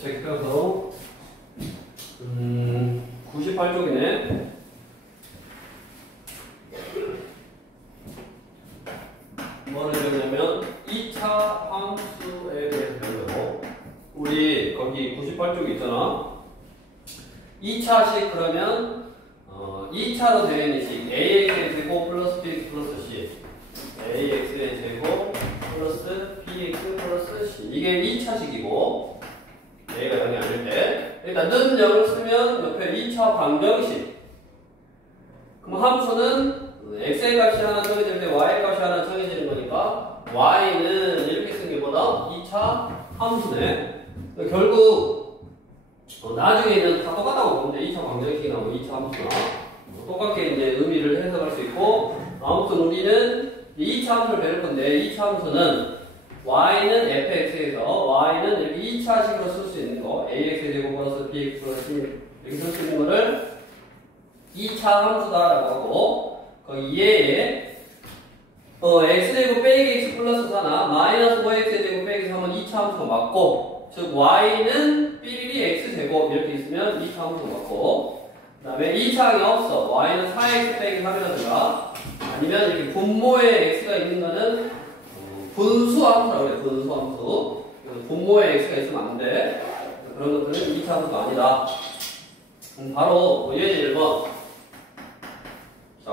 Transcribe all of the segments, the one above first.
책 펴서 98쪽이네. 뭐를 배우냐면 2차 함수에 대해서 배우려고. 우리 거기 98쪽 있잖아. 2차식 그러면 2차로 되어 있는 식 ax의 제곱 플러스 bx 플러스 c, ax의 제곱 플러스 bx 플러스 c, 이게 2차식이고 a가 0이 아닐 때 일단 는 0을 쓰면 옆에 2차 방정식. 그럼 함수는 x의 값이 하나 정해질 때 y의 값이 하나 정해지는 거니까 y는 이렇게 쓴 게 뭐다? 2차 함수네. 결국 나중에는 다 똑같다고 보는데 2차 방정식이나 뭐 2차 함수나 똑같게 이제 의미를 해석할 수 있고, 아무튼 우리는 2차 함수를 배울 건데 2차 함수는 y는 fx에서 y는 이렇게 2차식으로 쓸 수 있는 거 ax의 제곱 플러스 bx 플러스 c 이렇게 쓸 수 있는 거를 2차 함수다라고 하고, 거기 얘에 x제곱 빼기 x 플러스 4나 마이너스 5x의 제곱 빼기 3은 2차 함수가 맞고, 즉 y는 삐리리 x제곱 이렇게 있으면 2차 함수가 맞고, 그 다음에 2차항이 없어. y는 4x 빼기 3이라든가 아니면 이렇게 분모에 x가 있는 거는 분수 함수라고 그래. 분수 함수. 분모에 x가 있으면 안 돼. 그런 것들은 2차 함수가 아니다. 바로 예제 1번. 자,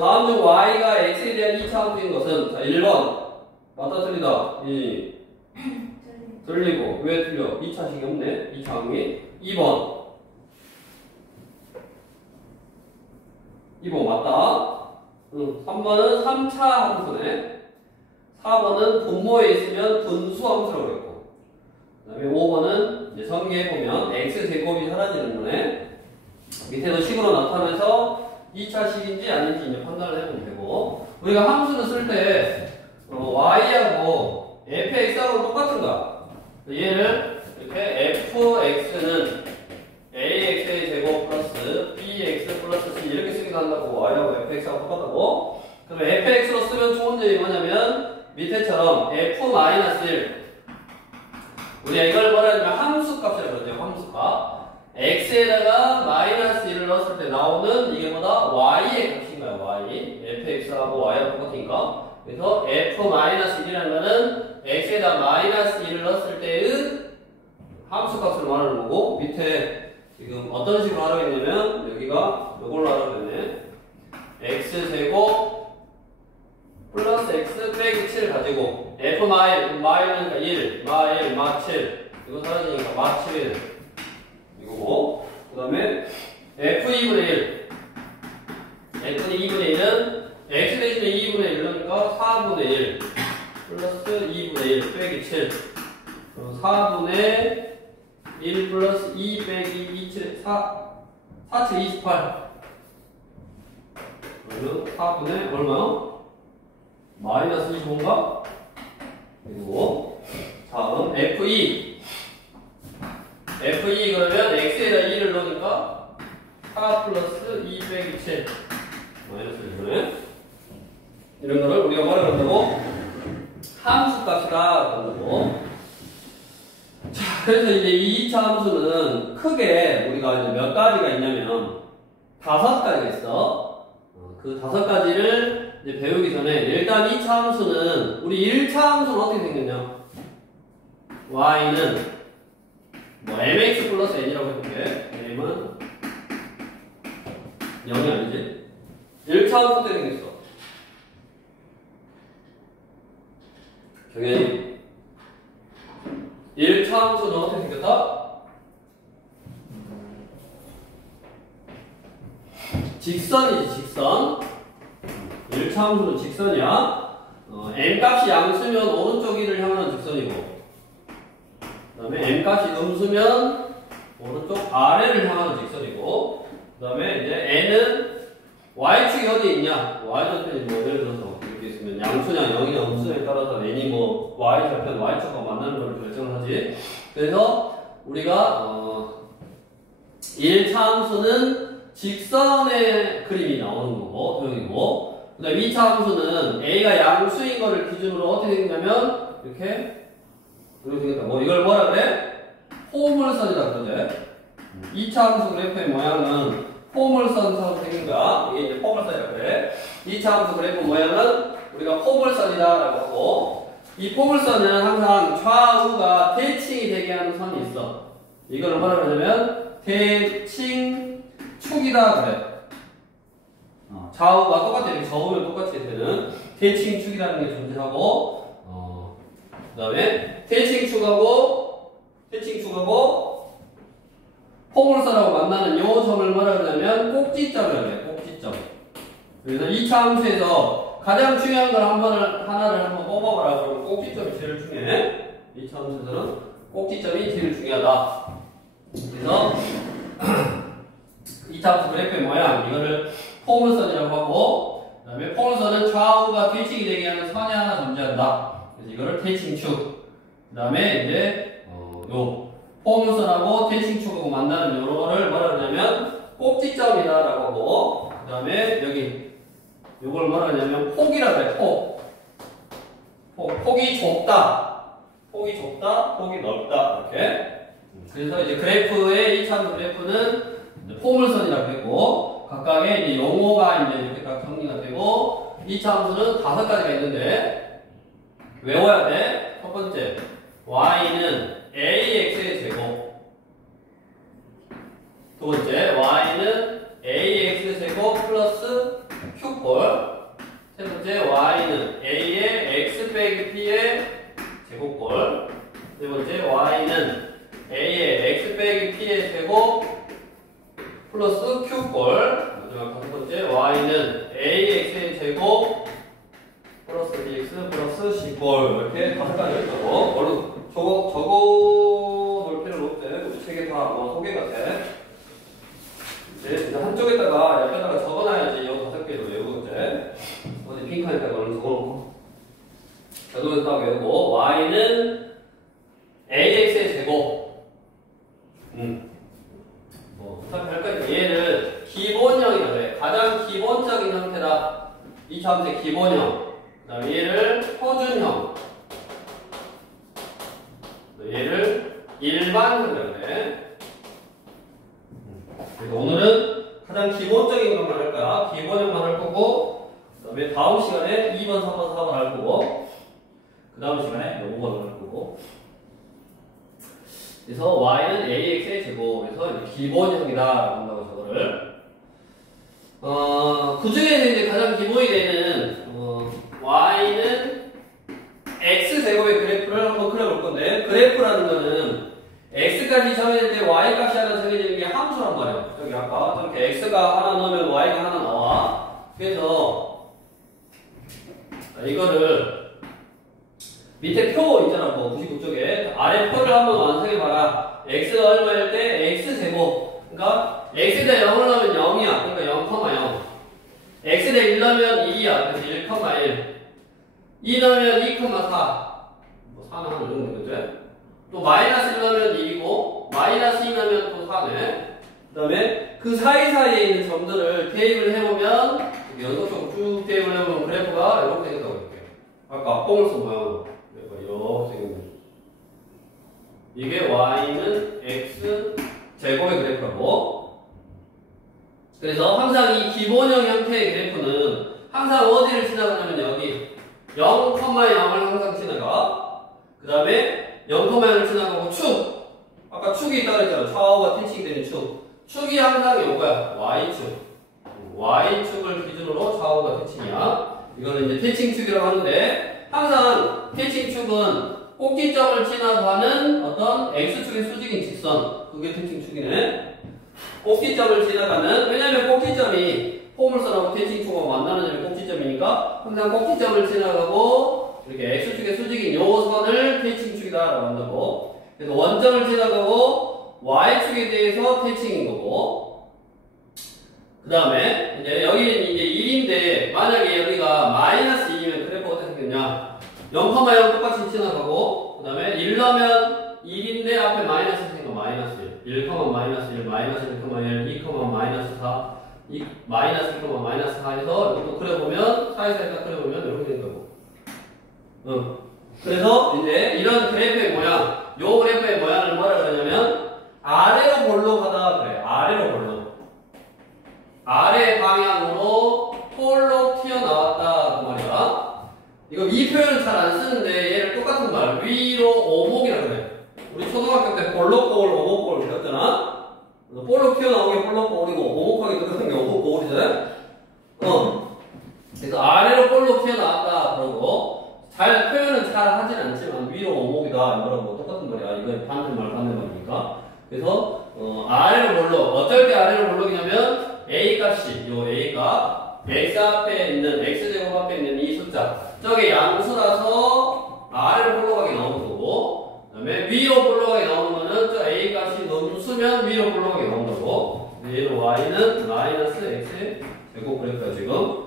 다음 중 y가 x에 대한 2차 함수인 것은, 자, 1번 맞다 틀리다. 틀리고. 왜 틀려? 2차식이 없네. 2차항이. 2번 맞다. 3번은 3차 함수네. 4번은 분모에 있으면 분수 함수라고 그랬고, 그 다음에 5번은 이제 전개해보면 x제곱이 사라지는 거네. 밑에도 식으로 나타나면서 2차식인지 아닌지 이제 판단을 해보면 되고, 우리가 함수를 쓸 때 y하고 fx하고 똑같은 거야. 얘를 이렇게 fx는 ax의 제곱 플러스 bx 플러스 c 이렇게 쓰기도 한다고. y하고 fx하고 똑같다고. 그러면 fx로 쓰면 좋은 점이 뭐냐면 밑에처럼 f-1 우리가 이걸 뭐라 하냐면 함수값이라고 그러죠. 함수값. x에다가 마이너스 1을 넣었을 때 나오는 이게 뭐다? y의 값인가요? y. fx하고 y하고 똑같으니까. 그래서 f-1이라는 거는 x에다 마이너스 1을 넣었을 때의 함수값을 말하는 거고, 밑에 지금 어떤 식으로 하라고 했냐면 여기가 이걸로 하라고 했네. x제곱 플러스 x 빼기 7 가지고 f-마이는 그러니까 1, 마1, 마7 이거 사라지니까 마7 이거고, 그 다음에 f2분의 1 f는 2분의 1은 x 대신에 2분의 1 그러니까 4분의 1 플러스 2분의 1 빼기 7 4분의 1 플러스 2 빼기 27 4, 7, 28 그러면 4분의 얼마요? 마이너스 25인가? 그리고 다음 F2 그러면 X에다 2를 넣으니까 4 플러스 2 빼기 7 마이너스 1이네. 이런 거를 우리가 뭐라 그런다고? 함수값이다 그런다고. 자, 그래서 이제 이 2차 함수는 크게 우리가 이제 몇 가지가 있냐면 5가지가 있어. 그 5가지를 이제 배우기 전에 일단 2차 함수는 우리 1차 함수는 어떻게 생겼냐? y는 뭐 mx 플러스 n이라고 해볼게. m은 0이 아니지? 1차 함수 어떻게 생겼어? 정현이 1차 함수는 어떻게 생겼다? 직선이지, 직선. 1차 함수는 직선이야. m 값이 양수면 오른쪽 위를 향하는 직선이고, 그 다음에 m 값이 음수면 오른쪽 아래를 향하는 직선이고, 그 다음에 이제 n은 y축이 어디 있냐? y좌편이 뭐 예를 들어서 이렇게 있으면 양수냐 0이냐 음수냐에 따라서 n이 뭐 y좌편 y축과 만나는 걸 결정을 하지. 그래서 우리가 1차 함수는 직선의 그림이 나오는 거고, 도형이고, 그 다음에 2차 함수는 a가 양수인 거를 기준으로 어떻게 생겼냐면 이렇게 이렇게 생겼다. 뭐 이걸 뭐라 그래? 포물선이라 그러지. 2차 함수 그래프의 모양은 포물선처럼 생긴 거야. 이게 이제 포물선이라 그래. 2차 함수 그래프 모양은 우리가 포물선이다라고 하고, 이 포물선은 항상 좌우가 대칭이 되게 하는 선이 있어. 이거를 뭐라 그러냐면 대칭축이다 그래. 좌우가 똑같이 이렇게 접으면 똑같이 되는 대칭축이라는 게 존재하고, 그 다음에 대칭축하고 포물선하고 만나는 요 점을 뭐라 그러냐면 꼭지점이라고 해. 꼭지점. 그래서 2차 함수에서 가장 중요한 걸 하나를 한번 뽑아봐라. 그러면 꼭지점이 제일 중요해. 2차 함수에서는 꼭지점이 제일 중요하다. 그래서 2차 함수 그래프의 모양, 이거를 포물선이라고 하고, 그 다음에 포물선은 좌우가 대칭이 되게 하는 선이 하나 존재한다. 그래서 이거를 대칭축. 그 다음에 이제 요 포물선하고 대칭축하고 만나는 요거를 뭐라 그러냐면 꼭지점이다라고 하고, 그 다음에 여기 요걸 뭐라 그러냐면 폭이라 그래. 폭이 좁다, 폭이 넓다 이렇게. 그래서 이제 그래프의 2차 그래프는 포물선이라고 했고, 각각의 이제 용어가 이제 이렇게 딱 정리가 되고, 2차 함수는 5가지가 있는데 외워야 돼. 첫 번째, y는 ax의 제곱. 두 번째, y는 ax 제곱 플러스 q꼴. 세 번째, y는 a의 x 빼기 p의 제곱꼴. 네 번째, y는 a의 x 빼기 p의 제곱 플러스 q꼴. 마지막 다섯 번째, y는 ax의 제곱 플러스 bx 플러스 c꼴. 이렇게 5가지 있다고. 얼른 적어 놓을 필요는 없대. 우리 책에 다 소개가 돼. 이제 한쪽에다가 옆에다가 적어놔야지. 이 5개를 외우고 이제 어디 핑크에다가 얼른 적어놓고 적어놓다고 외우고, y는 ax의 제곱. 할까요? 얘를 기본형이라고 해. 가장 기본적인 형태다. 이 함수의 기본형. 그 다음에 얘를 표준형. 얘를 일반형이라고 해. 그래서 오늘은 가장 기본적인 것만 할 거야. 기본형만 할 거고, 그 다음에 다음 시간에 2번, 3번, 4번 할 거고, 그 다음 시간에 5번을 할 거고. 그래서 y는 ax의 제곱. 그래서 이제 기본형이다. 한다고 저거를. 그 중에서 이제 가장 기본이 되는, y는 x제곱의 그래프를 한번 그려볼 건데, 그래프라는 거는 x까지 정해질 때 y 값이 하나 정해지는 게 함수란 말이야. 여기 아까 저렇게 x가 하나 넣으면 y가 하나 나와. 그래서 이거를 밑에 표 있잖아, 99쪽에 아래 표를 한번 완성해봐라. x가 얼마일 때 x제곱. 그러니까 x대 0을 넣으면 0이야. 그러니까 0,0. x대 1 넣으면 2야. 그래서 1,1. 2 넣으면 2,4. 뭐 4는 하나 넣는 거죠. 또 마이너스 1 넣으면 1이고, 마이너스 2 넣으면 또 4네. 그 다음에 그 사이사이에 있는 점들을 대입을 해보면, 연속적으로 쭉 대입을 해보면 그래프가 이렇게 생겼다고 할게요. 아까 포물선 모양으로. 이렇게 생긴 거죠. 이게 y는 x 제곱의 그래프라고. 그래서 항상 이 기본형 형태의 그래프는 항상 어디를 지나가냐면 여기 0,0을 항상 지나가. 그 다음에 0,0을 지나가고 축. 아까 축이 있다고 했잖아. 좌우가 대칭되는 축. 축이 항상 요거야. y축. y축을 기준으로 좌우가 대칭이야. 이거는 이제 대칭축이라고 하는데, 항상 대칭축은 꼭지점을 지나가는 어떤 x축의 수직인 직선. 그게 대칭축이네. 꼭지점을 지나가는, 왜냐면 꼭지점이 포물선하고 대칭축하고 만나는 점이 꼭지점이니까 항상 꼭지점을 지나가고 이렇게 x축의 수직인 요 선을 대칭축이다라고 한다고. 그래서 원점을 지나가고 y축에 대해서 대칭인 거고. 그 다음에 이제 여기는 이제 1인데 만약에 여기가 마이너스 2이면 그래프 어떻게 생겼냐? 0,0 똑같이 지나가고, 그 다음에 1 넣으면 1인데 앞에 마이너스 생겨. 마이너스 1, 1, 마이너스 1, 마이너스 1,1, 2, 마이너스 4, 마이너스 1, 마이너스 4 해서 이것도 그려보면, 사이사이 딱 그려보면 이렇게 된다고. 그래서 이제 이런 그래프의 모양, 요 그래프의 모양을 뭐라 그러냐면 아래로 볼록하다 그래. 아래로 볼록. 아래 방향으로 볼록 튀어나왔다 그 말이야. 이거 이 표현은 잘 안 쓰는데 얘를 똑같은 말 위로 오목이라 그래. 우리 초등학교 때 볼록거울 오목거울 배웠잖아. 볼록 튀어나오게 볼록거울이고 오목하게 들어가는 게 오목거울이잖아. 그래서 아래로 볼록 튀어나왔다 그러고 잘 표현은 잘 하진 않지만 위로 오목이다 이거라고 똑같은 말이야. 이거 반대말이니까. 그래서 아래로 볼록. 어떨 때 아래로 볼록이냐면 A 값이 요 A 값 x 앞에 있는 x제곱 앞에 있는 이 숫자 저게 양수라서 아래로 볼록하게 나오는 거고 그 다음에 위로 볼록하게 나오는 거는 저 A 값이 음수면 위로 볼록하게 나오는 거고 얘는 y는 마이너스 x 제곱 그래프야 지금.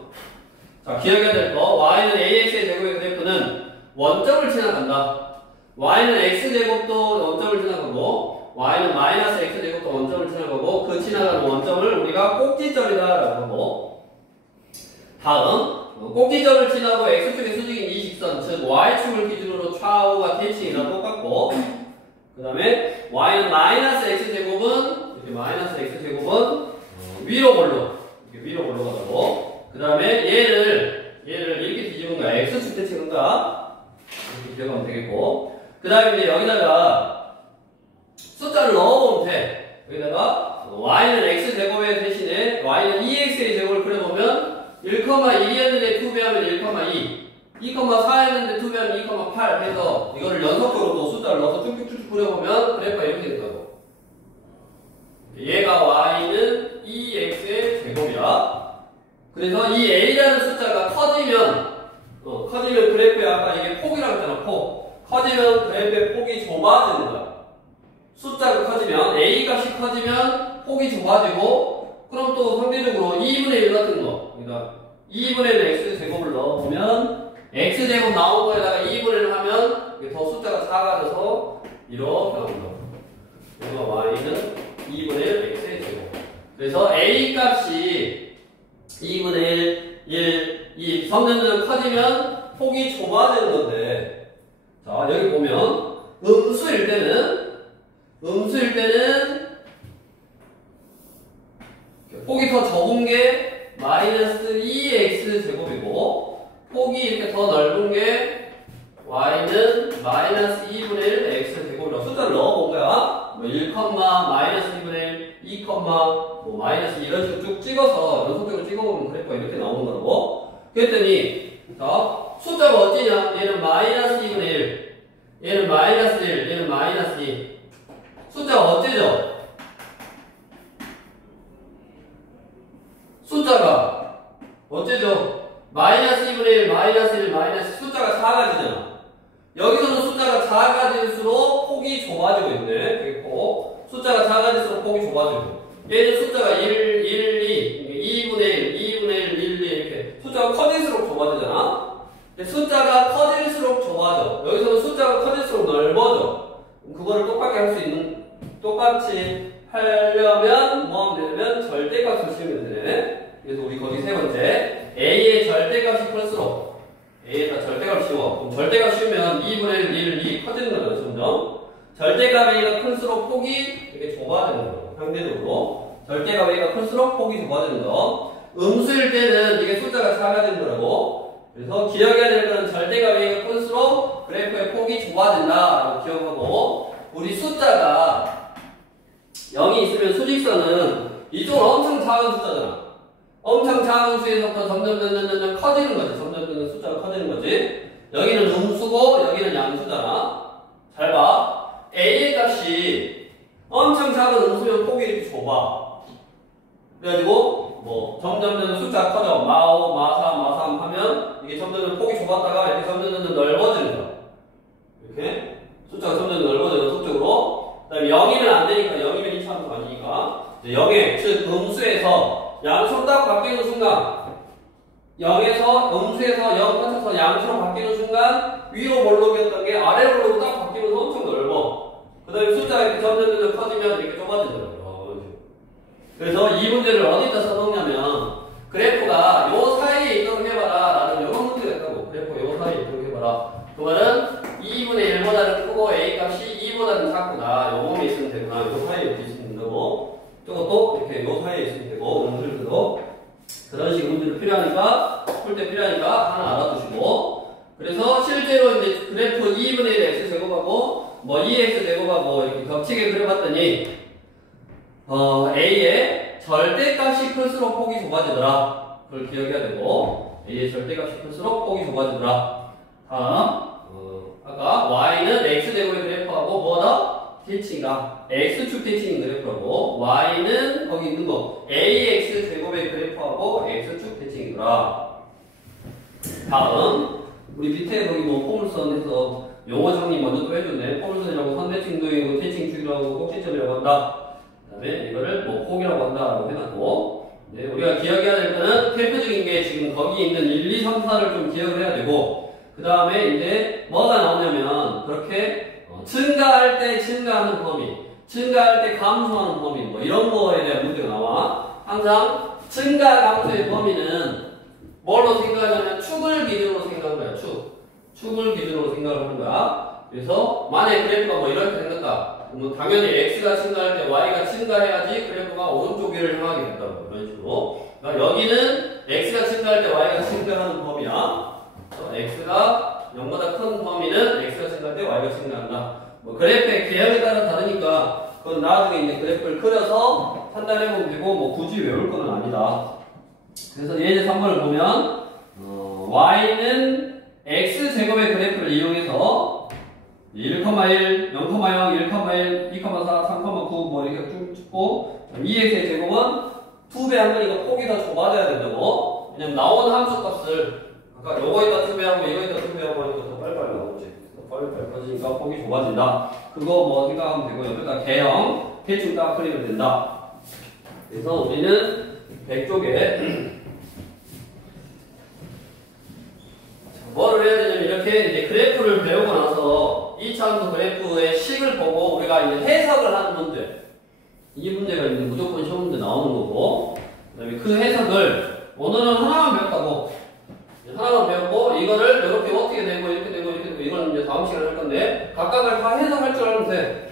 자, 기억해야 될 거 y는 ax의 제곱의 그래프는 원점을 지나간다. y는 x제곱도 원점을 지나가고 y는 마이너스 x제곱도 원점을 지나가고 그 지나가는 원점을 우리가 꼭지점이다 라고 하고 다음 꼭지점을 지나고 x축의 수직인 이 직선 즉 y축을 기준으로 좌우가 대칭이랑 똑같고 그 다음에 y는 마이너스 x제곱은 이렇게 마이너스 x제곱은 위로 볼록 이렇게 위로 볼록하다고 그 다음에 얘를 이렇게 뒤집은 거야. x축 대칭은 거야. 이렇게 기억하면 되겠고 그 다음에 이제 여기다가 숫자를 넣어보면 돼. 여기다가 y는 x제곱의 대신에 y는 2x의 제곱을 그려보면 1,1이었는데 2배하면 1,2 2,4였는데 2배하면 2,8 해서 이거를 연속적으로 또 숫자를 넣어서 쭉쭉쭉 그려보면 그래프가 이렇게 된다고. 얘가 y는 2x의 제곱이야. 그래서 이 a라는 숫자가 커지면 그래프에 아까 이게 폭이라고 했잖아. 폭. 커지면 그래프의 폭이 좁아지는 거야. 숫자가 커지면 a 값이 커지면 폭이 좁아지고 그럼 또 상대적으로 2분의 1 같은 거 그러니까 2분의 1 x제곱을 넣어보면 x제곱 나온 거에다가 2분의 1 하면 이게 더 숫자가 작아져서 이렇게 나온다. 그래서 y는 2분의 1 x의 제곱. 그래서 a 값이 2분의 1, 2 점점 커지면 폭이 좁아지는 건데 자 여기 보면 음수일 때는 폭이 더 적은 게 마이너스 2x 제곱이고 폭이 이렇게 더 넓은 게 y는 마이너스 2분의 1 x 제곱이라고 숫자를 넣어본 거야. 뭐 1, 마이너스 2분의 1, 2, 뭐 마이너스 이런 식으로 쭉 찍어서 연속적으로 찍어보면 그래프가 이렇게 나오는 거라고. 그랬더니 자 숫자가 어찌냐? 얘는 마이너스 2분의 1, 얘는 마이너스 1, 얘는 마이너스 2. 숫자가 어째죠? 숫자가 어째죠? 마이너스 2분의 1, 마이너스 1, 마이너스 숫자가 작아지잖아. 여기서는 숫자가 작아질수록 폭이 좁아지고 있네. 그게 폭. 숫자가 작아질수록 폭이 좁아지고. 얘는 숫자가 1, 2, 2분의 1, 2분의 1, 1, 2 이렇게 숫자가 커질수록 좁아지잖아. 근데 숫자가 커질수록 좁아져. 여기서는 숫자가 커질수록 넓어져. 그거를 똑같이 하려면 뭐 하면 되냐면 절대값을 씌우면 되네. 그래서 우리 거기 세 번째 a의 절대값이 클수록 a에다 절대값을 씌워. 그럼 절대값 씌우면 2분의 1, 2 커지는 거죠. 점점 절대값 a가 클수록 폭이 이렇게 좁아지는 거예요. 상대적으로 절대값 a가 클수록 폭이 좁아지는 거. 음수일 때는 이게 숫자가 작아지는 거라고. 그래서 기억해야 될 거는 절대값 a가 클수록 그래프의 폭이 좁아진다라고 기억하고 우리 숫자가 0이 있으면 수직선은 이쪽은 엄청 작은 숫자잖아. 엄청 작은 수에서부터 점점 커지는 거지. 점점 숫자가 커지는 거지. 여기는 음수고 여기는 양수잖아. 잘 봐. a의 값이 엄청 작은 음수면 폭이 이렇게 좁아. 그래가지고 뭐 점점 숫자가 커져. 마5, 마3, 마3 하면 이게 점점 폭이 좁았다가 이렇게 점점 넓어지는 거야. 이렇게 숫자가 점점 넓어져요. 속적으로. 그 다음에 0이면 안 되니까 0이면 2차함수 아니니까 0의 즉 음수에서 양수로 딱 바뀌는 순간 0에서 음수에서 0 끝에서 양수로 바뀌는 순간 위로 볼록이었던 게 아래로 볼록으로 딱 바뀌면서 엄청 넓어. 그 다음에 숫자가 이렇게 점점 커지면 이렇게 좁아지더라고요. 그래서 이 문제를 어디다 써놓냐면 그래프가 요 사이에 있도록 해봐라 라는 이런 문제가 있다고. 그래프가 요 사이에 있도록 해봐라. 그 말은 2분의 1보다는 크고 a 값이 2보다는 작구나. 요 범위에 있으면 되구나. 요 사이에 있으면 되고 저것도 이렇게 요 사이에 있으면 되고 문제도 그런 식의 문제를 필요하니까 풀 때 필요하니까 하나 알아두시고 그래서 실제로 이제 그래프 2분의 1 x 제곱하고 뭐 2x 제곱하고 이렇게 겹치게 그려봤더니 a의 절대값이 클수록 폭이 좁아지더라. 그걸 기억해야 되고 a의 절대값이 클수록 폭이 좁아지더라. 다음 아까 y는 x제곱의 그래프하고 뭐다? 대칭이다. x축 대칭인 그래프하고 y는 거기 있는 거 ax제곱의 그래프하고 x축 대칭이더라. 다음 우리 밑에 거기 뭐 포물선에서 용어 정리 먼저 또 해줬네. 포물선이라고 선대칭도이고 대칭축이라고 꼭지점이라고 한다. 그 다음에 이거를 뭐 폭이라고 한다라고 해놨고 네, 우리가 기억해야 될 거는 대표적인 게 지금 거기 있는 1, 2, 3, 4를 좀 기억을 해야 되고 그 다음에 이제 뭐가 나오냐면 그렇게 증가할 때 증가하는 범위, 증가할 때 감소하는 범위 뭐 이런 거에 대한 문제가 나와. 항상 증가 감소의 범위는 뭘로 생각하냐면 축을 기준으로 생각하는 거야. 축을 기준으로 생각을 하는 거야. 그래서 만약에 그래프가 뭐 이렇게 생겼다. 그러면 당연히 x가 증가할 때 y가 증가해야지 그래프가 오른쪽 위를 향하게 된다고. 이런 식으로. 그러니까 여기는 x가 증가할 때 y가 증가하는 범위야. x가 0보다 큰 범위는 x가 증가할 때 y가 증가한다. 뭐 그래프의 개형에 따라 다르니까 그건 나중에 이제 그래프를 그려서 판단해보면 되고 뭐 굳이 외울 건 아니다. 그래서 예제 3번을 보면 y는 x제곱의 그래프를 이용해서 1,1, 0,0, 1,1, 2,4, 3,9 뭐 이렇게 쭉 찍고 2x의 제곱은 2배 한 거니까 폭이 더 좁아져야 된다고. 왜냐면 나오는 함수 값을 아까 요거에다 2배하고 이거에다 2배하고 하니까 더 빨리빨리 나오지. 더 빨리빨리 커지니까 폭이 좁아진다. 그거 뭐 생각하면 되고 여기다 개형 대충 딱 그리면 된다. 그래서 우리는 100쪽에 뭐를 해야 되냐면 이렇게 이제 그래프를 배우고 나서 2차 함수 그래프의 식을 보고 우리가 이제 해석을 하는 문제. 이 문제가 이제 무조건 시험 문제 나오는 거고 그다음에 그 해석을 오늘은 하나만 배웠다고. 하나만 배웠고 이거를 이렇게 어떻게 되고 이렇게 되고 이렇게 되고 이건 이제 다음 시간에 할 건데 각각을 다 해석할 줄 알면 돼.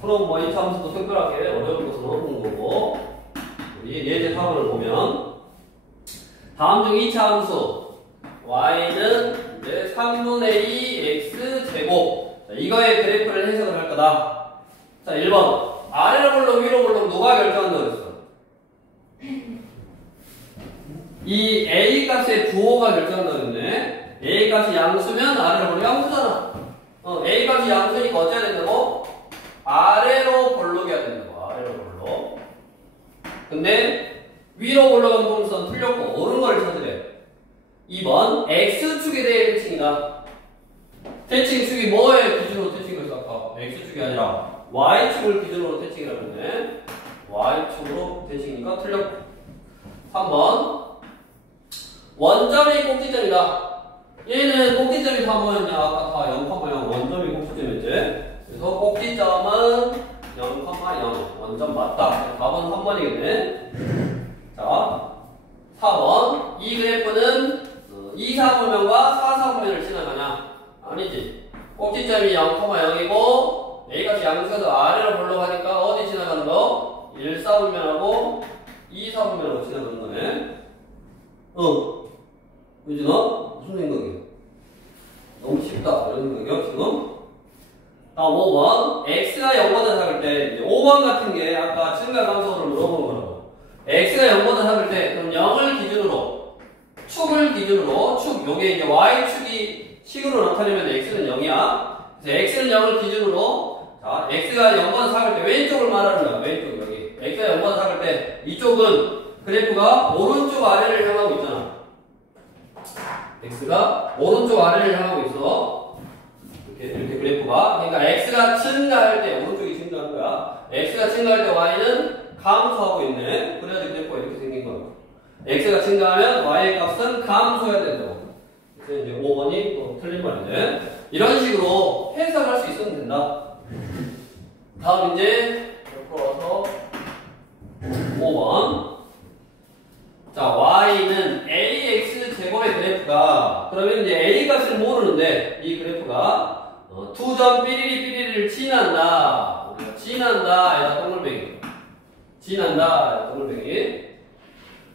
그럼 뭐 2차 함수도 특별하게 어려운 것은 없는 거고 우리 예제 4번을 보면 다음 중 2차 함수 y는 이제 3분의 2 x 제곱. 자, 이거의 그래프를 해석을 할 거다. 자, 1번. 아래로 볼록 위로 볼록 누가 결정한다고 그랬어? 이 a 값의 부호가 결정한다고 그랬네. a 값이 양수면 아래로 볼록 양수잖아. a 값이 양수니까 어째야 된다고? 아래로 볼록이어야 된다고. 아래로 볼록. 근데 위로 볼록은 동선 틀렸고 옳은 걸 찾으래. 2번 x축에 대해 대칭이다. 대칭축이 뭐의 기준으로 대칭을 쌓아? x축이 아니라 y축을 기준으로 대칭이라고 했네. y축으로 대칭이니까 틀렸고 3번 원점이 꼭지점이다. 얘는 꼭지점이 다 뭐였냐? 아까 다 0,0 원점이 꼭지점이었지. 그래서 꼭지점은 0,0 원점 맞다. 답은 3번이겠네. 자 4번 이 그래프는 2, 4분면과 4, 4분면을 지나가냐? 아니지. 꼭지점이 0,0이고 a 값이 양수에서 아래로 볼록 하니까 어디 지나가는 거? 1, 4분면하고 2, 4분면하고 지나가는 거네. 그지 너? 무슨 생각이야? 너무 쉽다. 이런 생각이야 지금? 다음 5번 x가 0보다 작을 때 5번 같은 게 아까 증가 감소를 물어본 거라고. x가 0보다 작을 때 그럼 0을 기준으로 축을 기준으로 요게 이제 y축이 식으로 나타내면 x는 0이야. 그래서 x는 0을 기준으로 자 x가 0보다 작을 때 왼쪽을 말하는 거야. 왼쪽 여기 x가 0보다 작을 때 이쪽은 그래프가 오른쪽 아래를 향하고 있잖아. x가 오른쪽 아래를 향하고 있어. 이렇게 그래프가 그러니까 x가 증가할 때 오른쪽이 증가한 거야. x가 증가할 때 y는 감소하고 있네. 그래야지 그래프가 이렇게 생긴 거야. x가 증가하면 y의 값은 감소해야 된다고. 그래서 이제 5번이 또 틀린 말인데 이런 식으로 해석할 수 있으면 된다. 다음 이제 옆으로 와서 5번. 자, y는 ax 제곱의 그래프가 그러면 이제 A 값을 모르는데 이 그래프가 두 점 삐리리를 지난다. 지난다. 에다 동글뱅이. 지난다. 에다 동글뱅이.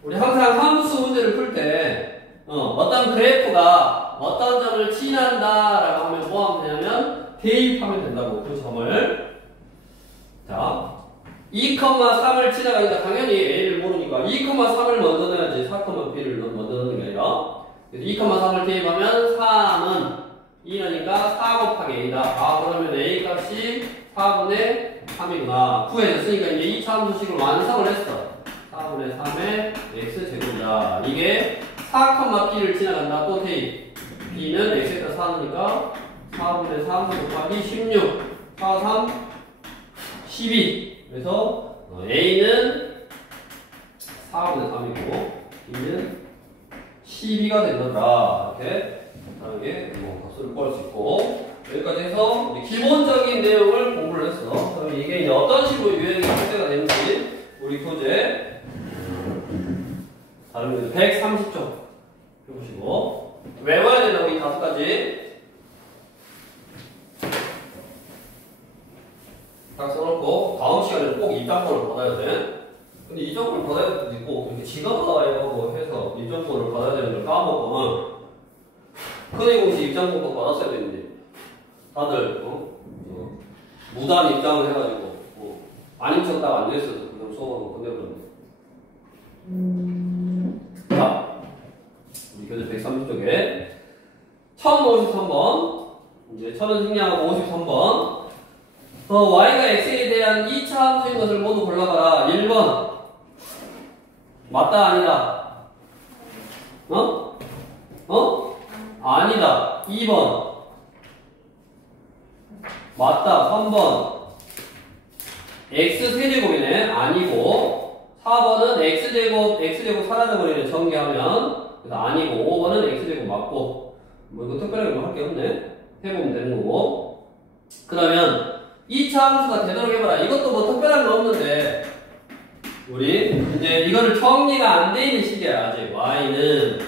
우리 항상 함수 문제를 풀 때 어떤 그래프가 어떤 점을 지난다라고 하면 뭐 하면 되냐면 대입하면 된다고. 그 점을. 자, 2,3을 지나가니까 당연히 A를 모르니까 2,3을 먼저 넣어야지 4,B를 먼저 넣는 게 아니라. 그래서 2,3을 대입하면 3은 2니까 4 곱하기 A다. 아, 그러면 A 값이 4분의 3이구나. 구해졌으니까 이제 2차 함수식을 완성을 했어. 4분의 3의 X제곱이다. 이게 4,B를 지나간다. 또 대입. B는 X에다 4니까 4분의 3 곱하기 16. 4, 3, 12. 그래서 A는 4분의 3이고 B는 12가 된다. 이렇게 다르게 값을 구할 수 있고 여기까지 해서 우리 기본적인 내용을 공부를 했어. 그럼 이게 이제 어떤 식으로 유형이 형태가 되는지 우리 교재 다른 130쪽 해보시고 외워야 된다고 이 5가지 딱 써놓고 다음 시간에는 꼭 입장권을 받아야 돼. 근데 입장권을 받아야 되는데 꼭 이렇게 지각하고 해서 입장권을 받아야 되는 걸 까먹고 큰애 공시 입장권 꼭 받았어야 되는데 다들 무단 입장을 해가지고 아닌 척 딱 앉아있어서 그냥 수업하고 끝내버렸네. 자, 우리 교재 130쪽에 1053번 이제 1000은 생략하고 53번 y가 x에 대한 2차 함수인 것을 모두 골라봐라. 1번 맞다 아니다. 아니다. 2번 맞다. 3번 x세제곱이네. 아니고 4번은 x제곱 사라져버리네. 전개하면. 그래서 아니고 5번은 x제곱 맞고 뭐 이거 특별하게 뭐 할 게 없네. 해보면 되는 거고. 그러면 2차 함수가 되도록 해봐라. 이것도 뭐 특별한 거 없는데 우리 이제 이거를 정리가 안 돼 있는 시기야. 아직 y는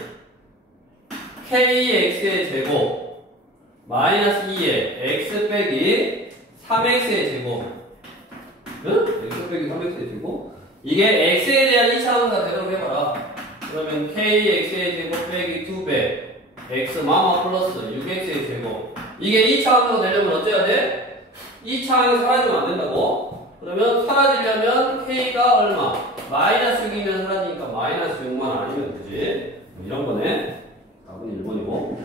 kx의 제곱 마이너스 2의 x 빼기 3x의 제곱 응? x 빼기 3x의 제곱 이게 x에 대한 2차 함수가 되도록 해봐라. 그러면 kx의 제곱 빼기 2배 x 마마 플러스 6x의 제곱 이게 2차 함수가 되려면 어째야 돼? 2차 항이 사라지면 안 된다고? 그러면 사라지려면 k가 얼마? 마이너스 6이면 사라지니까 마이너스 6만 아니면 되지. 이런 거네. 답은 1번이고.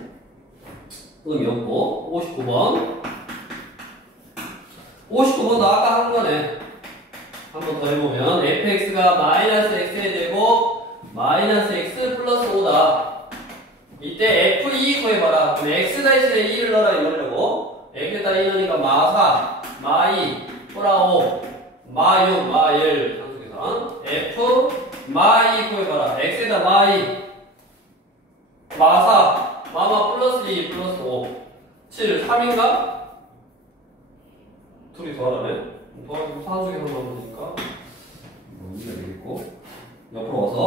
의미 없고. 59번. 59번도 아까 한 거네. 한 번 더 해보면 fx가 마이너스 x의 제곱 마이너스 x 플러스 5다. 이때 f2 구해봐라. 그럼 x 대신에 2를 넣어라 이러려고. x에다 2 넣으니까 마4 마2 플라5 마6 마1 상수계산 f 마2 구해봐라. x에다 마2 마4 마마 플러스 2 플러스 5 7 3인가? 둘이 더하라네. 더하기로 상수계산 하면 되니까 여기가 되겠고 옆으로 와서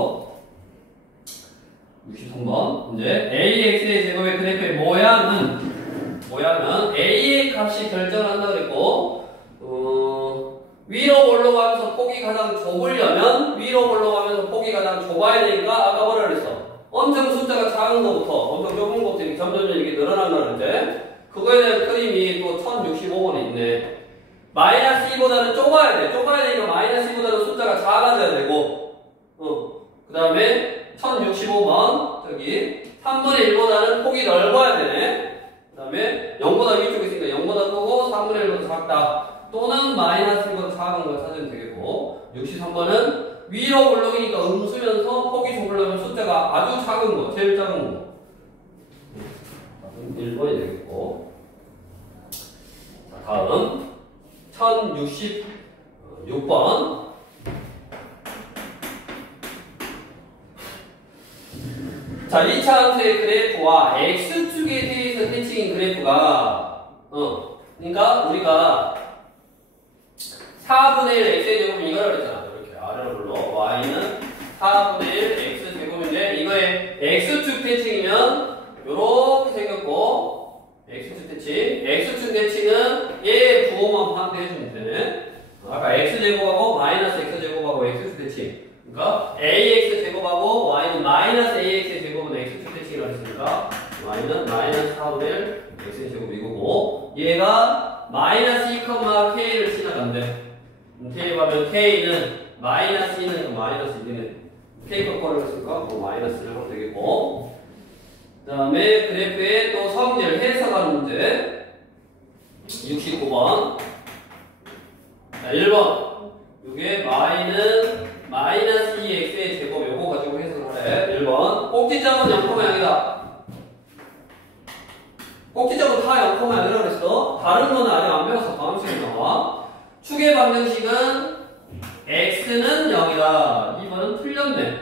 63번 이제 AX의 제곱의 그래프의 모양은 A의 값이 결정을 한다고 그랬고 위로 올라가면서 폭이 가장 좁으려면 위로 올라가면서 폭이 가장 좁아야 되니까 아까 뭐라 그랬어? 엄청 숫자가 작은 것부터 엄청 좁은 것부터 이렇게 점점 이렇게 늘어난다는데 그거에 대한 그림이 또 1065번에 있네. 마이너스 2보다는 좁아야 돼. 좁아야 되니까 마이너스 2보다는 숫자가 작아져야 되고 그 다음에 1065번 저기 3분의 1보다는 폭이 넓어야 되네. 그 다음에 0보다 위쪽에 있으니까 0보다 크고 3분의 1보다 작다. 또는 마이너스 1보다 작은 걸 찾으면 되겠고 63번은 위로 올라오니까 음수면서 폭이 좁으려면 숫자가 아주 작은 거, 제일 작은 거 1번이 되겠고 자, 다음 1066번 자, 2차 함수의 그래프와 x축에 대해서 대칭인 그래프가 그러니까 우리가 4분의 1 x의 제곱은 이거라고 했잖아. 이렇게 아래로 불러. y는 4분의 1 x제곱인데 이거의 x축 대칭이면 요렇게 생겼고 x축 대칭. x축 대칭은 얘 부호만 파악해주면 되네. 아까 x제곱하고 마이너스 x제곱하고 x축 대칭. 그러니까 ax 제곱하고 y는 마이너스 ax 제곱은 x축 대칭이라고 했으니까 y는 마이너스 4분의 1 x 제곱이고 얘가 마이너스 2,k를 지나간대. k 가면 k는 마이너스 2는 마이너스 2는 k 거꾸로 했으니까 뭐 마이너스를 하면 되겠고 그 다음에 그래프에 또 성질 해석하는 문제 69번 자 1번 이게 y는 마이너스 2x의 제곱 요거 가지고 해석을 하래. 1번 꼭지점은 0,0이다. 꼭지점은 다 0,0이라고 그랬어. 다른 거는 아직 안 배웠어. 다음 시간에 나와. 축의 방정식은 x는 0이다. 2번은 틀렸네.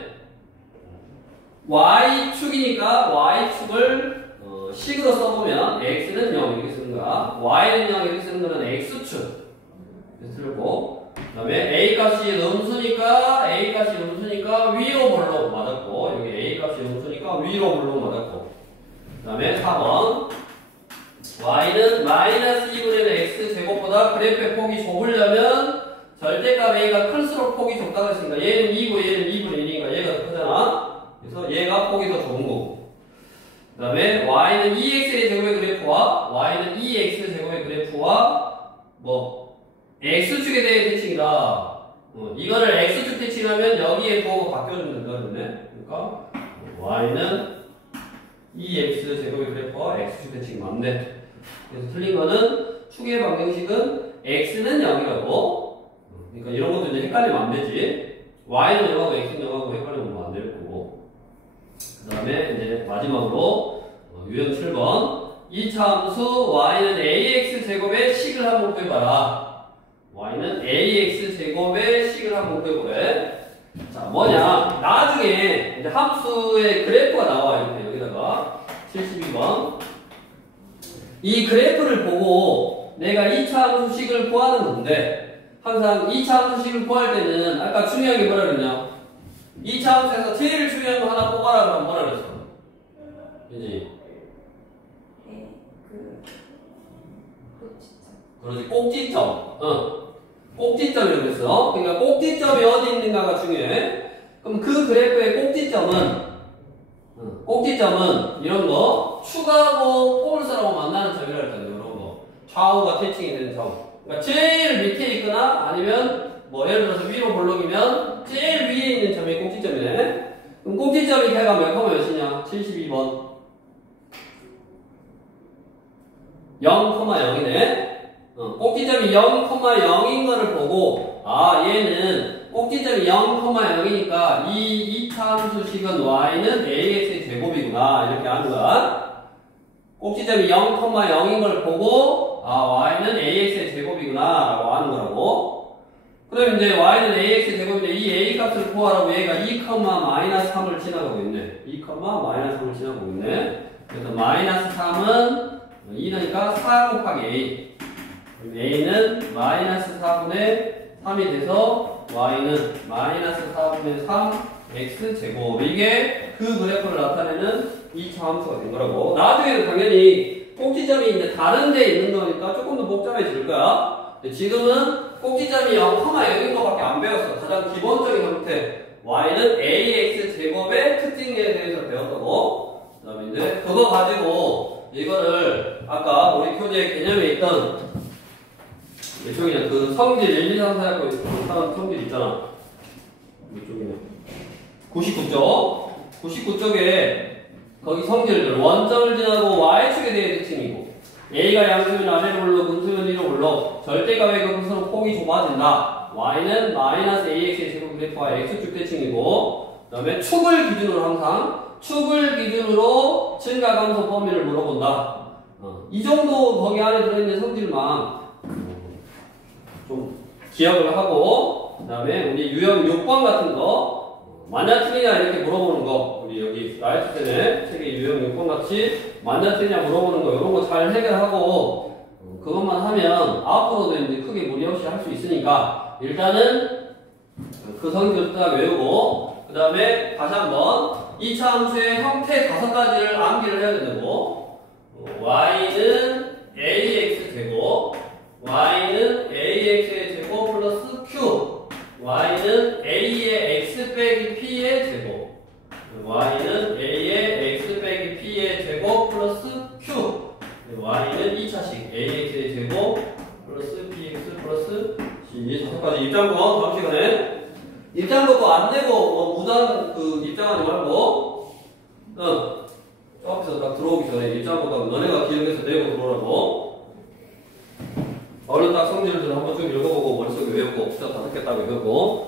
y축이니까 y축을 식으로 써보면 x는 0 이렇게 쓰는 거야. y는 0 이렇게 쓰는 거는 x축. 이렇게 틀렸고 그 다음에 A값이 음수니까 위로 볼록 맞았고 여기 A값이 음수니까 위로 볼록 맞았고 그 다음에 4번 Y는 마이너스 2분의 1 X 제곱보다 그래프의 폭이 좁으려면 절대값 A가 클수록 폭이 좁다고 했으니까 얘는 2고 얘는 2분의 1이니까 얘가 더 크잖아. 그래서 얘가 폭이 더 좁은 거고 그 다음에 Y는 2X의 제곱의 그래프와 Y는 2X 제곱의 그래프와 X축에 대해 대칭이다. 이거를 X축 대칭하면 여기에 부호가 바뀌어주면 된다는데. 그러니까 Y는 2X 제곱의 그래프와 X축 대칭이 맞네. 그래서 틀린 거는 축의 방정식은 X는 0이라고. 그러니까 이런 것도 이제 헷갈리면 안 되지. Y는 0하고 X는 0하고 헷갈리면 안 될 거고. 그 다음에 이제 마지막으로 유형 7번. 이 참수 Y는 AX 제곱의 식을 한번 구해봐라. y는 ax 제곱의 식을 한번 구해보래. 자, 뭐냐? 나중에 이제 함수의 그래프가 나와. 이렇게 여기다가 72번. 이 그래프를 보고 내가 2차 함수식을 구하는 건데 항상 2차 함수식을 구할 때는 아까 중요한 게 뭐라 그랬냐? 2차 함수에서 제일 중요한 거 하나 뽑아라 그러면 뭐라 그랬어? 그지? 그러지, 꼭지점. 꼭지점이라고 그랬어. 그러니까 꼭지점이 어디 있는가가 중요해. 그럼 그 그래프의 꼭지점은 이런 거 축하고 폴스라고 만나는 점이라고 했잖아요. 이런 거 좌우가 태칭이 되는 점. 그러니까 제일 밑에 있거나 아니면 예를 들어서 위로 볼록이면 제일 위에 있는 점이 꼭지점이네. 그럼 꼭지점이 걔가 몇이냐? 72번 0,0이네. 꼭지점이 0,0인 거를 보고 얘는 꼭지점이 0,0이니까 이 2차 함수식은 y는 ax의 제곱이구나 이렇게 하는 거야. 꼭지점이 0,0인 걸 보고 y는 ax의 제곱이구나 라고 하는 거라고. 그럼 이제 y는 ax의 제곱인데 이 a 값을 구하라고 얘가 2,-3을 지나가고 있네. 2,-3을 지나가고 있네. 그래서 마이너스 3은 2니까 4 곱하기 a. a는 마이너스 4분의 3이 돼서 y는 마이너스 4분의 3 x 제곱. 이게 그 그래프를 나타내는 2차 함수가 된 거라고. 나중에는 당연히 꼭지점이 이제 다른 데 있는 거니까 조금 더 복잡해질 거야. 지금은 꼭지점이 0,0인 거밖에 안 배웠어. 가장 기본적인 형태 y는 ax 제곱의 특징에 대해서 배웠다고. 그 다음에 이제 그거 가지고 이거를 아까 우리 교재 개념에 있던 이쪽이냐 그 성질 1, 2, 3, 4 갖고 있는 성질 있잖아. 이쪽이냐 99쪽에 거기 성질들 원점을 지나고 y축에 대해 특징이고 a가 양수면 아래로 올라 분수면 위로 올라 절대값의 극으로 폭이 좁아진다. y는 마이너스 ax의 제곱 그래프와 x축 대칭이고 그 다음에 축을 기준으로 증가 감소 범위를 물어본다. 이 정도 거기 안에 들어있는 성질만 좀 기억을 하고 그 다음에 우리 유형 6번 같은 거 맞냐 틀리냐 이렇게 물어보는 거 우리 여기 라이트센의 책의 유형 6번 같이 맞냐 틀리냐 물어보는 거 이런 거 잘 해결하고 그것만 하면 앞으로도 이제 크게 무리 없이 할 수 있으니까 일단은 그 성질 딱 외우고 그 다음에 다시 한번 2차 함수의 형태 5가지를 암기를 해야 된다고. y는 ax 제곱, y는 ax의 제곱 플러스 q, y는 a의 x 빼기 p의 제곱, y는 a의 x 빼기 p의 제곱 플러스 q, y는 2차식 ax의 제곱 플러스 px 플러스 c. 5가지 입장권 다음 시간에. 입장권도 안 내고 무단 입장하지 말고 앞에서 딱 들어오기 전에 입장권도 너네가 기억해서 내고 들어오라고. 얼른 딱 성질을 한 번쯤 읽어보고 머릿속에 외우고 진짜 다 듣겠다고 이러고